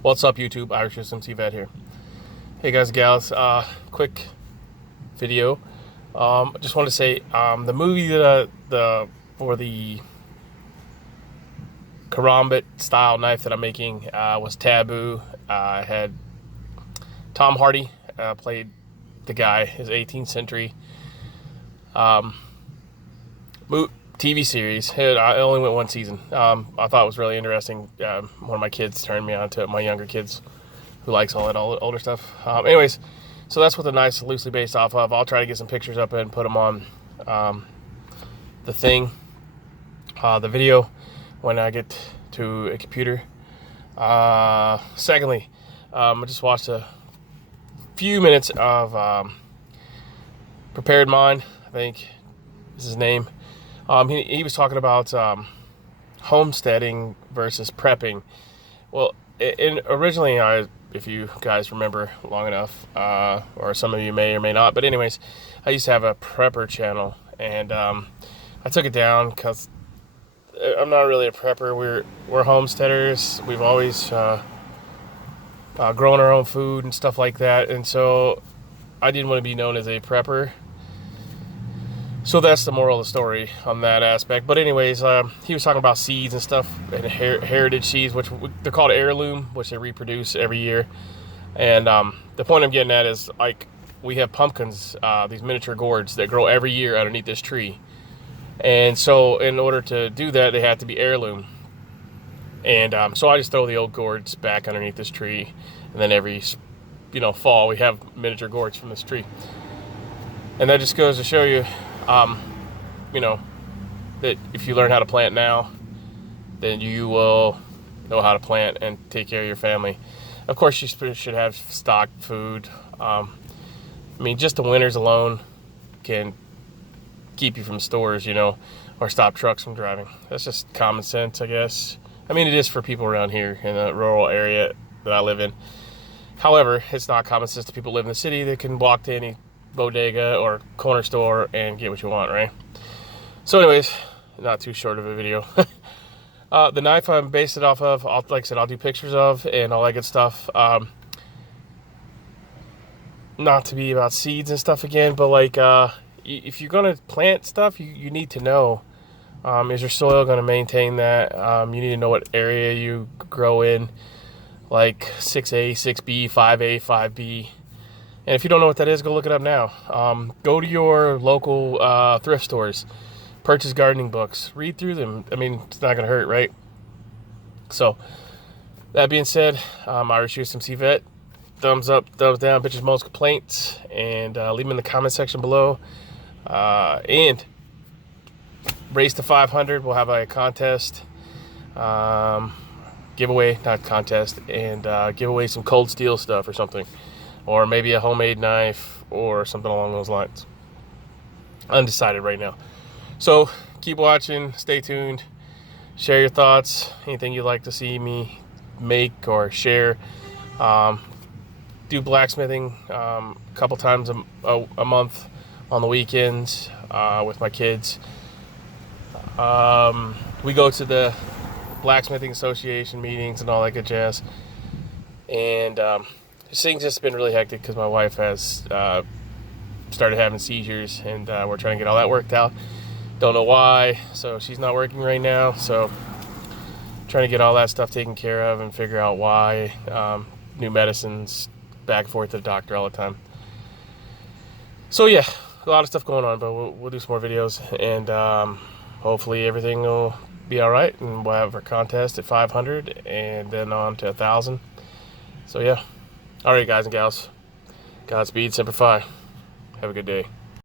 What's up, YouTube? USMC Vet here. Hey guys and gals, quick video. I just want to say the movie that for the karambit style knife that I'm making was Taboo. I had Tom Hardy played the guy, his 18th century TV series. I only went one season. I thought it was really interesting. One of my kids turned me on to it, my younger kids who likes all that older stuff. Anyways, so that's what the knife's loosely based off of. I'll try to get some pictures up and put them on the thing, the video, when I get to a computer. Secondly, I just watched a few minutes of Prepared Mind, I think is his name. He was talking about homesteading versus prepping. Well, originally, if you guys remember long enough, or some of you may or may not, but anyways, I used to have a prepper channel, and I took it down because I'm not really a prepper. We're homesteaders. We've always grown our own food and stuff like that, and so I didn't want to be known as a prepper. So that's the moral of the story on that aspect. But anyways, he was talking about seeds and stuff, and heritage seeds, which they're called heirloom, which they reproduce every year. And the point I'm getting at is, like, we have pumpkins, these miniature gourds that grow every year underneath this tree. And so in order to do that, they have to be heirloom. And so I just throw the old gourds back underneath this tree. And then every fall, we have miniature gourds from this tree. And that just goes to show you, that if you learn how to plant now, then you will know how to plant and take care of your family. Of course, you should have stocked food. Just the winters alone can keep you from stores, or stop trucks from driving. That's just common sense, I guess. It is for people around here in the rural area that I live in. However, it's not common sense to people who live in the city that can walk to any bodega or corner store and get what you want, right? So anyways, not too short of a video. The knife I'm based it off of, like I said, I'll do pictures of and all that good stuff. Not to be about seeds and stuff again, but if you're going to plant stuff, you need to know, is your soil going to maintain that? You need to know what area you grow in, like 6A, 6B, 5A, 5B. And if you don't know what that is, go look it up now. Go to your local thrift stores, purchase gardening books, read through them. It's not going to hurt, right? So, that being said, Irish USMC Vet, thumbs up, thumbs down, bitches, most complaints, and leave them in the comment section below. And race to 500, we'll have a contest, giveaway, not contest, and give away some cold steel stuff or something. Or maybe a homemade knife or something along those lines. Undecided right now. So keep watching, stay tuned, share your thoughts, anything you'd like to see me make or share. Do blacksmithing a couple times a month on the weekends with my kids. We go to the blacksmithing association meetings and all that good jazz. And this thing's just been really hectic because my wife has started having seizures, and we're trying to get all that worked out. Don't know why, so she's not working right now. So trying to get all that stuff taken care of and figure out why. New medicines, back and forth to the doctor all the time. So yeah, a lot of stuff going on, but we'll do some more videos, and hopefully everything will be all right, and we'll have our contest at 500 and then on to 1,000. So yeah. All right, guys and gals. Godspeed, Semper Fi. Have a good day.